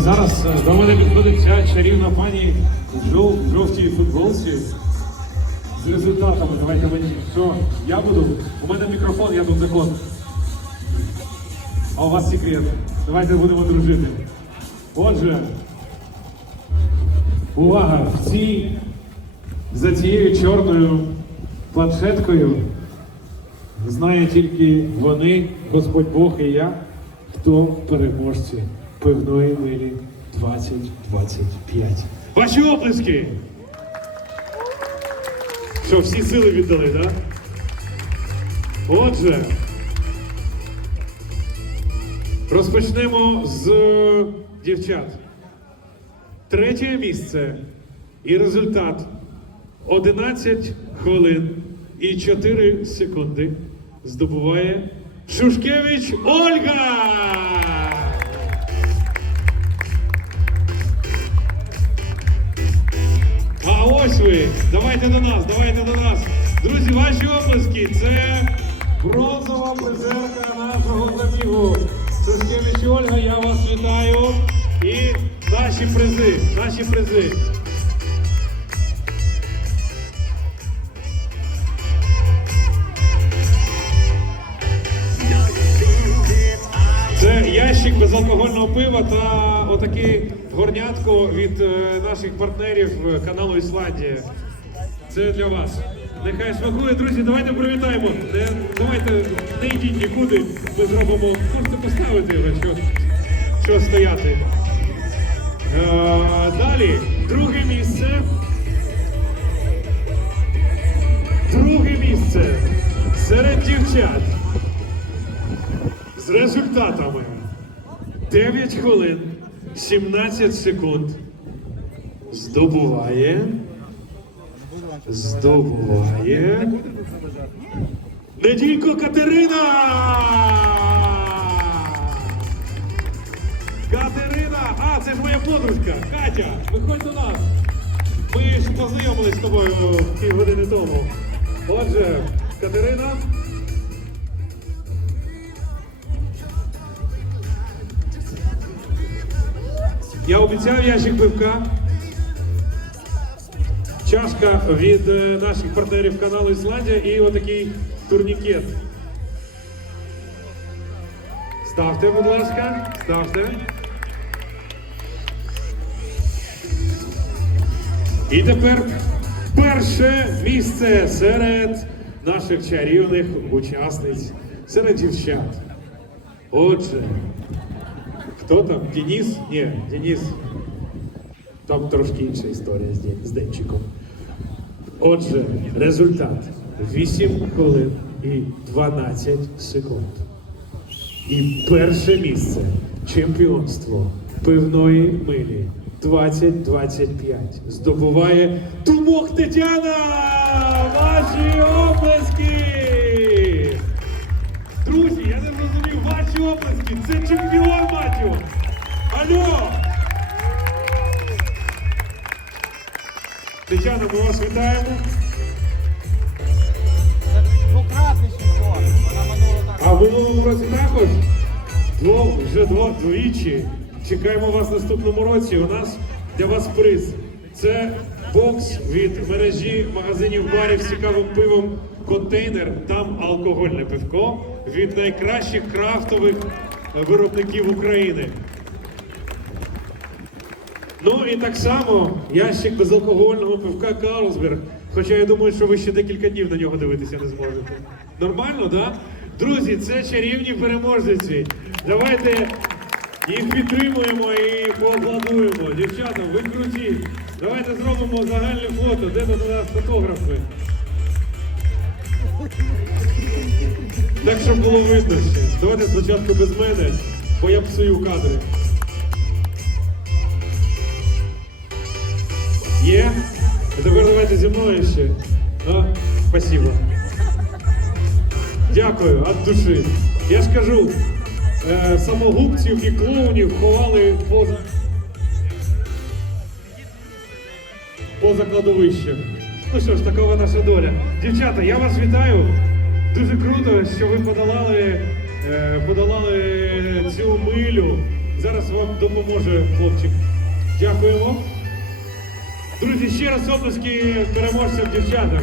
зараз е, до мене підходить ця чарівна пані в жов- в жовтій футболці з результатами. Давайте мені. Все, я буду. У мене мікрофон, я тут закон. А у вас секрет. Давайте будемо дружити. Отже, увага! В цій, за цією чорною планшеткою знає тільки вони, Господь Бог і я, хто переможці пивної милі 2025. Ваші оплески! Що, всі сили віддали, так? Да? Отже, розпочнемо з дівчат. Третє місце і результат 11 хвилин і 4 секунди здобуває Шушкевич Ольга! Ось ви! Давайте до нас, давайте до нас. Друзі, ваші оплески. Це бронзова призерка нашого забігу. Шушкевич Ольга, я вас вітаю. І наші призи, наші призи. Безалкогольного пива та отаке горнятко від е, наших партнерів каналу Ісландія. Це для вас. Нехай смакує, друзі, давайте привітаємо. Не, давайте не йдіть нікуди. Ми зробимо. Можете поставити його, що, що стояти. Е, далі, друге місце. Друге місце серед дівчат з результатами 9 хвилин 17 секунд здобуває. Здобуває. Неділько Катерина! Катерина! А, це ж моя подружка! Катя! Виходь до нас! Ми ж познайомились з тобою півгодини тому. Отже, Катерина. Я обіцяв ящик пивка. Чашка від е, наших партнерів каналу Ісландія і отакий турнікет. Ставте, будь ласка, ставте. І тепер перше місце серед наших чарівних учасниць, серед дівчат. Отже, хто там? Денис? Ні, Денис. Там трошки інша історія з, Денчиком. Отже, результат 8 хвилин і 12 секунд. І перше місце чемпіонство пивної милі 2025 здобуває Тумок Тетяна! Ваші оплески! Друзі, я не зрозумів, ваші оплески! Це чемпіон! Алло! Тетяна, ми вас вітаємо. А в минулому році також Дво, вже дво, двічі. Чекаємо вас в наступному році. У нас для вас приз. Це бокс від мережі магазинів барів з цікавим пивом контейнер. Там алкогольне пивко від найкращих крафтових виробників України. Ну і так само ящик безалкогольного пивка Карлсберг. Хоча я думаю, що ви ще декілька днів на нього дивитися не зможете. Нормально, так? Да? Друзі, це чарівні переможниці. Давайте їх підтримуємо і поаплодуємо. Дівчата, ви круті. Давайте зробимо загальне фото. Де у нас фотографи? Так, щоб було видно ще. Давайте спочатку без мене, бо я псую кадри. Є? Тепер давайте зі мною ще. А, спасибо. Дякую, від душі. Я ж кажу, е, самогубців і клоунів ховали поза, поза кладовищем. Ну що ж, такова наша доля. Дівчата, я вас вітаю. Дуже круто, що ви подолали, е, подолали цю милю Зараз вам допоможе хлопчик. Дякуємо. Друзі, ще раз оплески переможцям дівчатам.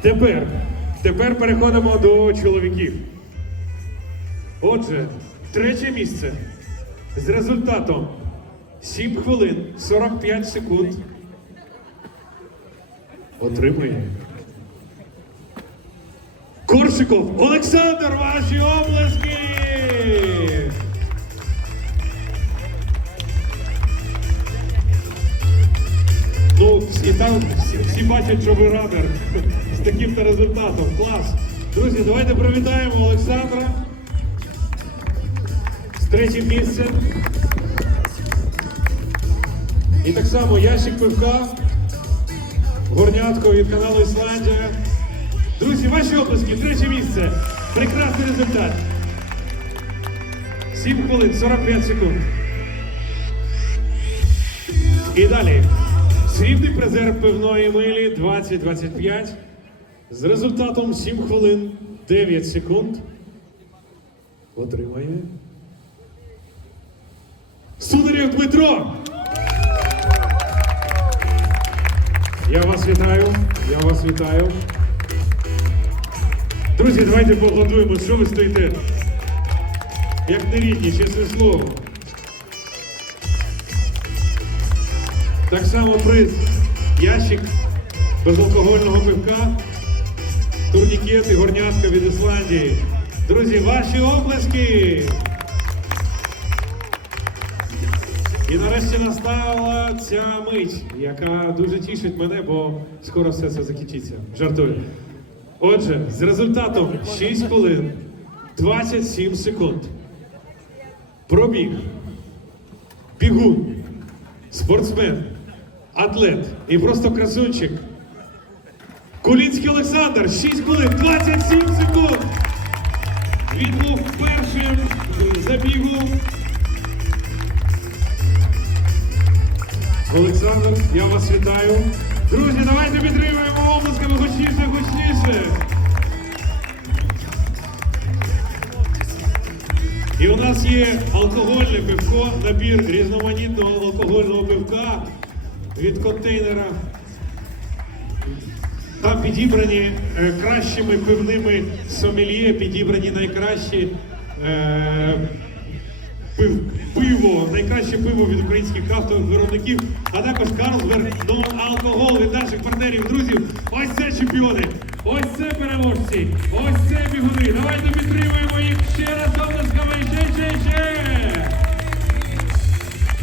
Тепер, тепер переходимо до чоловіків. Отже, третє місце з результатом 7 хвилин 45 секунд. Отримує. Коршиков Олександр, ваші бачать, ранер з таким-то результатом. Клас. Друзі, давайте привітаємо Олександра з третім місцем. І так само ящик пивка, горнятко від каналу Ісландія. Друзі, ваші оплески, третє місце. Прекрасний результат. 7 хвилин 45 секунд. І далі. Срібний призер пивної милі 2025 з результатом 7 хвилин 9 секунд. Отримає. Сударів Дмитро! Я вас вітаю. Я вас вітаю. Друзі, давайте поаплодуємо, що ви стоїте. Як не рідні, чесне слово. Так само приз. Ящик безалкогольного пивка, турнікет і горнятка від Ісландії. Друзі, ваші оплески! І нарешті настала ця мить, яка дуже тішить мене, бо скоро все це закінчиться. Жартую. Отже, з результатом 6 хвилин 27 секунд. Пробіг. Бігун. Спортсмен. Атлет. І просто красунчик. Кулінський Олександр. 6 хвилин 27 секунд. Він був першим забігу. Олександр, я вас вітаю. Друзі, давайте підтримуємо обласками гучніше, гучніше. І у нас є алкогольне пивко, набір різноманітного алкогольного пивка від контейнера. Там підібрані е, кращими пивними сомельє, підібрані найкращі е, пив, пиво, найкраще пиво від українських автовиробників, а також Карлсберг нон-алкогол від наших партнерів, друзів. Ось це чемпіони, ось це переможці, ось це бігуни. Давайте підтримуємо їх ще